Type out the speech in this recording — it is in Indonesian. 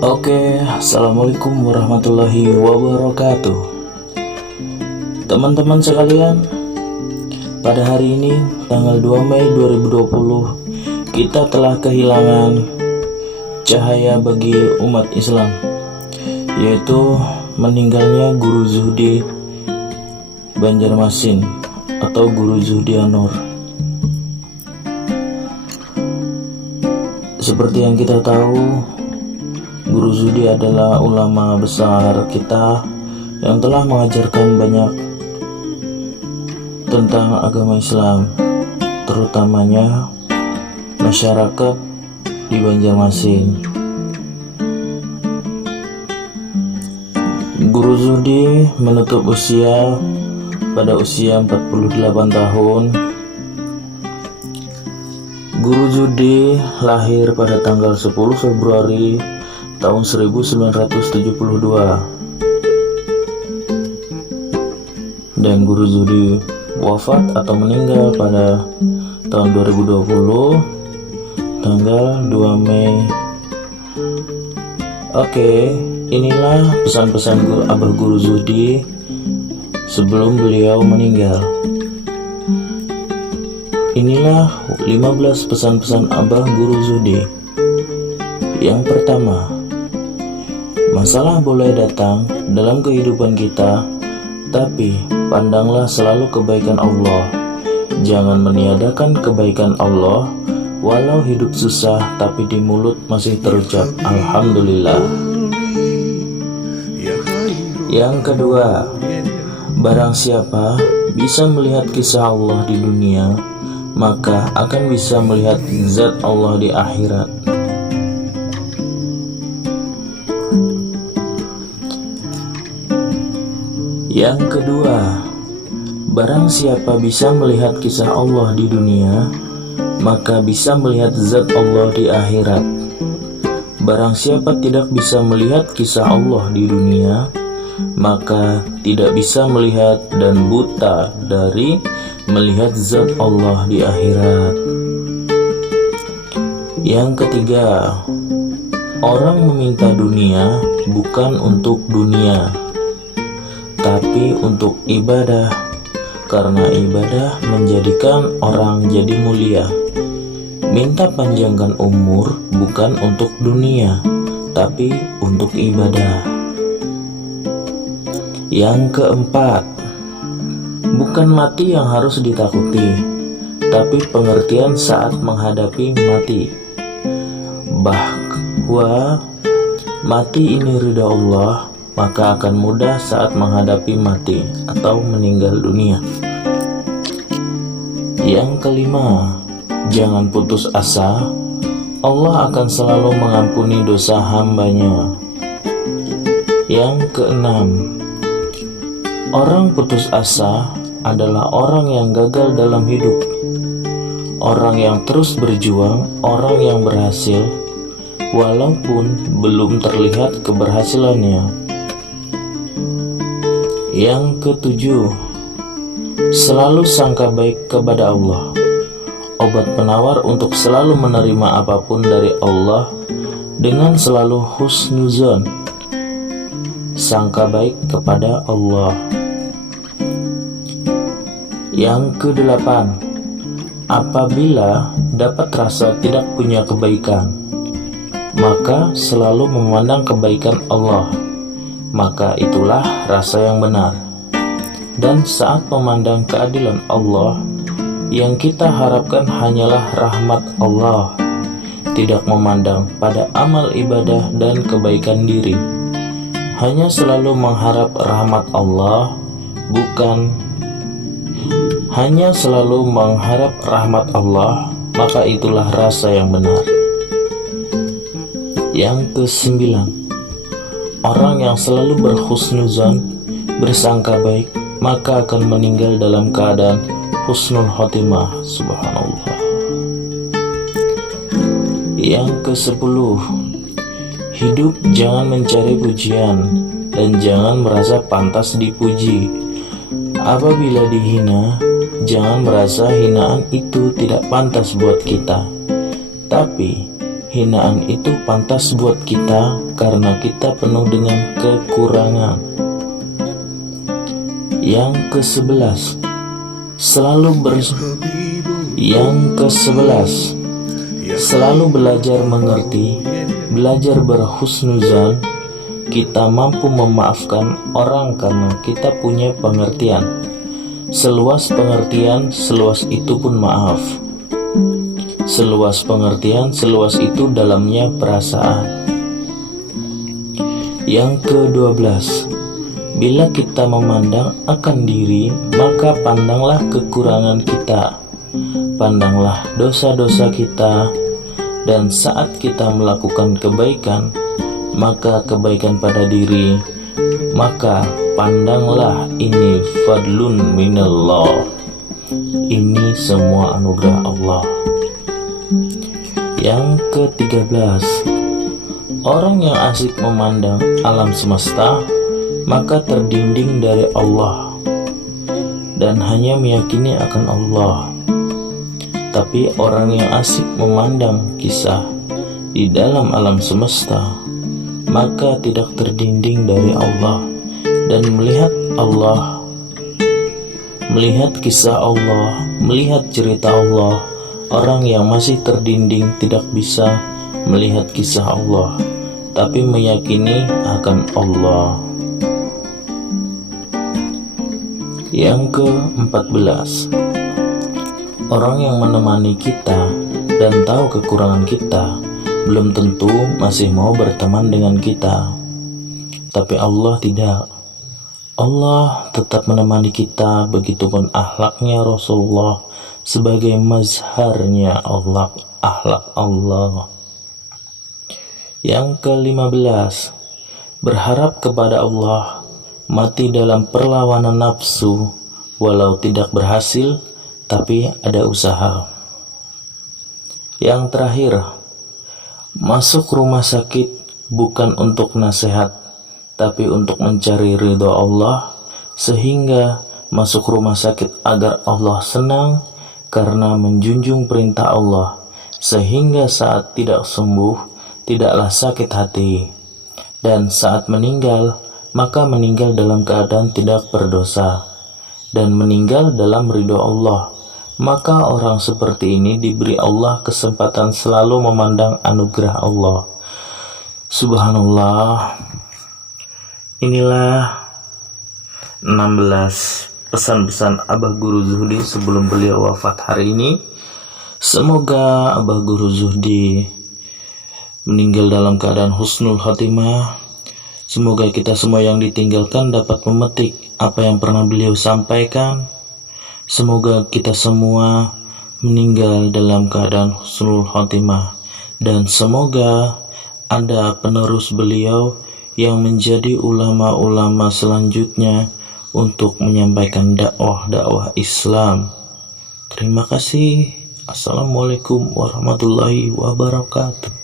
Assalamualaikum warahmatullahi wabarakatuh. Teman-teman sekalian, pada hari ini tanggal 2 Mei 2020 kita telah kehilangan cahaya bagi umat Islam, yaitu meninggalnya Guru Zuhdi Banjarmasin atau Guru Zuhdi Anur. Seperti yang kita tahu, Guru Zuhdi adalah ulama besar kita yang telah mengajarkan banyak tentang agama Islam, terutamanya masyarakat di Banjarmasin. Guru Zuhdi menutup usia pada usia 48 tahun. Guru Zuhdi lahir pada tanggal 10 Februari tahun 1972, dan Guru Zuhdi wafat atau meninggal pada tahun 2020 tanggal 2 Mei. Inilah pesan-pesan Abah Guru Zuhdi sebelum beliau meninggal. Inilah 15 pesan-pesan Abah Guru Zuhdi. Yang pertama, masalah boleh datang dalam kehidupan kita, tapi pandanglah selalu kebaikan Allah. Jangan meniadakan kebaikan Allah, walau hidup susah tapi di mulut masih terucap Alhamdulillah. Yang kedua, barang siapa bisa melihat kisah Allah di dunia, maka akan bisa melihat zat Allah di akhirat. Yang kedua, barang siapa bisa melihat kisah Allah di dunia, maka bisa melihat zat Allah di akhirat. Barang siapa tidak bisa melihat kisah Allah di dunia, maka tidak bisa melihat dan buta dari melihat zat Allah di akhirat. Yang ketiga, orang meminta dunia bukan untuk dunia, tapi untuk ibadah, karena ibadah menjadikan orang jadi mulia. Minta panjangkan umur bukan untuk dunia, tapi untuk ibadah. Yang keempat, bukan mati yang harus ditakuti, tapi pengertian saat menghadapi mati, bahwa mati ini ridha Allah, maka akan mudah saat menghadapi mati atau meninggal dunia. Yang kelima, jangan putus asa. Allah akan selalu mengampuni dosa hambanya. Yang keenam, orang putus asa adalah orang yang gagal dalam hidup. Orang yang terus berjuang, orang yang berhasil, walaupun belum terlihat keberhasilannya. Yang ketujuh, selalu sangka baik kepada Allah. Obat penawar untuk selalu menerima apapun dari Allah dengan selalu husnuzon, sangka baik kepada Allah. Yang kedelapan, apabila dapat rasa tidak punya kebaikan, maka selalu memandang kebaikan Allah, maka itulah rasa yang benar. Dan saat memandang keadilan Allah, yang kita harapkan hanyalah rahmat Allah, tidak memandang pada amal ibadah dan kebaikan diri, hanya selalu mengharap rahmat Allah, hanya selalu mengharap rahmat Allah, maka itulah rasa yang benar. Yang kesembilan, orang yang selalu berhusnuzan, bersangka baik, maka akan meninggal dalam keadaan husnul khotimah. Subhanallah. Yang ke-10, hidup jangan mencari pujian dan jangan merasa pantas dipuji. Apabila dihina, jangan merasa hinaan itu tidak pantas buat kita, tapi hinaan itu pantas buat kita karena kita penuh dengan kekurangan. Yang ke-11, selalu belajar mengerti, belajar berhusnuzan. Kita mampu memaafkan orang karena kita punya pengertian. Seluas pengertian, seluas itu pun maaf. Seluas pengertian, seluas itu dalamnya perasaan. Yang ke-12, bila kita memandang akan diri, maka pandanglah kekurangan kita, pandanglah dosa-dosa kita, dan saat kita melakukan kebaikan, maka kebaikan pada diri, maka pandanglah ini fadlun minallah. Ini semua anugerah Allah. Yang ke-13, orang yang asik memandang alam semesta, maka terdinding dari Allah dan hanya meyakini akan Allah. Tapi orang yang asik memandang kisah di dalam alam semesta, maka tidak terdinding dari Allah dan melihat Allah, melihat kisah Allah, melihat cerita Allah. Orang yang masih terdinding tidak bisa melihat kisah Allah, tapi meyakini akan Allah. Yang ke-14, orang yang menemani kita dan tahu kekurangan kita belum tentu masih mau berteman dengan kita. Tapi Allah tidak. Allah tetap menemani kita, begitupun akhlaknya Rasulullah sebagai mazharnya Allah, akhlak Allah. Yang ke-15, berharap kepada Allah, mati dalam perlawanan nafsu, walau tidak berhasil, tapi ada usaha. Yang terakhir, masuk rumah sakit bukan untuk nasihat, tapi untuk mencari ridho Allah, sehingga masuk rumah sakit agar Allah senang karena menjunjung perintah Allah, sehingga saat tidak sembuh, tidaklah sakit hati, dan saat meninggal, maka meninggal dalam keadaan tidak berdosa, dan meninggal dalam ridho Allah. Maka orang seperti ini diberi Allah kesempatan selalu memandang anugerah Allah. Subhanallah. Inilah 16 pesan-pesan Abah Guru Zuhdi sebelum beliau wafat hari ini. Semoga Abah Guru Zuhdi meninggal dalam keadaan husnul khotimah. Semoga kita semua yang ditinggalkan dapat memetik apa yang pernah beliau sampaikan. Semoga kita semua meninggal dalam keadaan husnul khotimah, dan semoga ada penerus beliau yang menjadi ulama-ulama selanjutnya untuk menyampaikan dakwah Islam. Terima kasih. Assalamualaikum warahmatullahi wabarakatuh.